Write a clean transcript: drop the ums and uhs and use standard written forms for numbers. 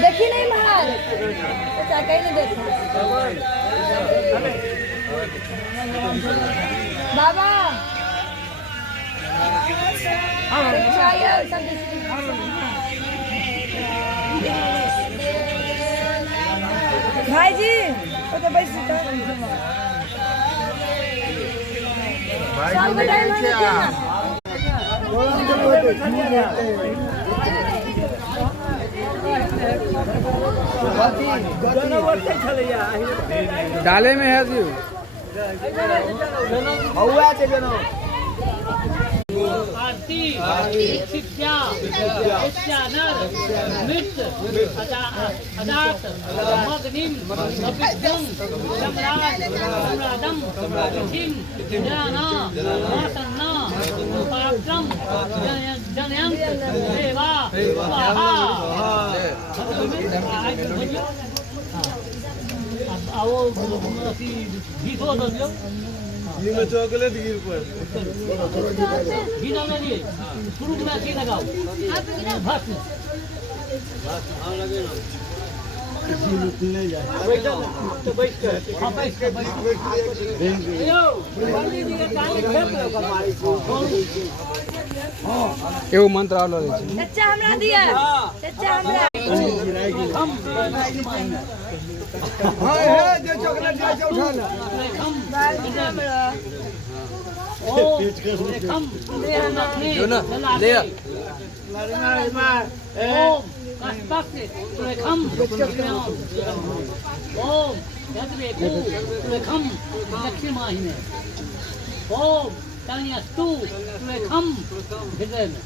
देखी नहीं महार अच्छा कहीं नहीं देखा बाबा भाई जी वो तो बैठ शाम का टाइम है डाले में है जी आरती शिक्षा इत्यानर मृत अदात मग्निम अभिद्यम सम्राट सम्रादम किम ज्ञाना मातन्ना पराक्रम जनयं देवा स्वाहा आओ गीत हो दो ये में चॉकलेट गिर पर घी डालना दिए शुरू में घी लगाओ भस्म नहीं जाए तो बैठ कर हां बैठ कर यो पंडित जी के कान खेप लगा मारी एगो मंत्र आलो रे चाचा हमरा दिया चाचा हमरा हम हां हे जो चॉकलेट जाए उठा ले हम ओम हम जो ना ले मार ओम कष्टक तुरेखम ओम यद्वेकु तुरेखम दक्षिणाहिने ओम तन्यस्तु तुरेखम हृदय में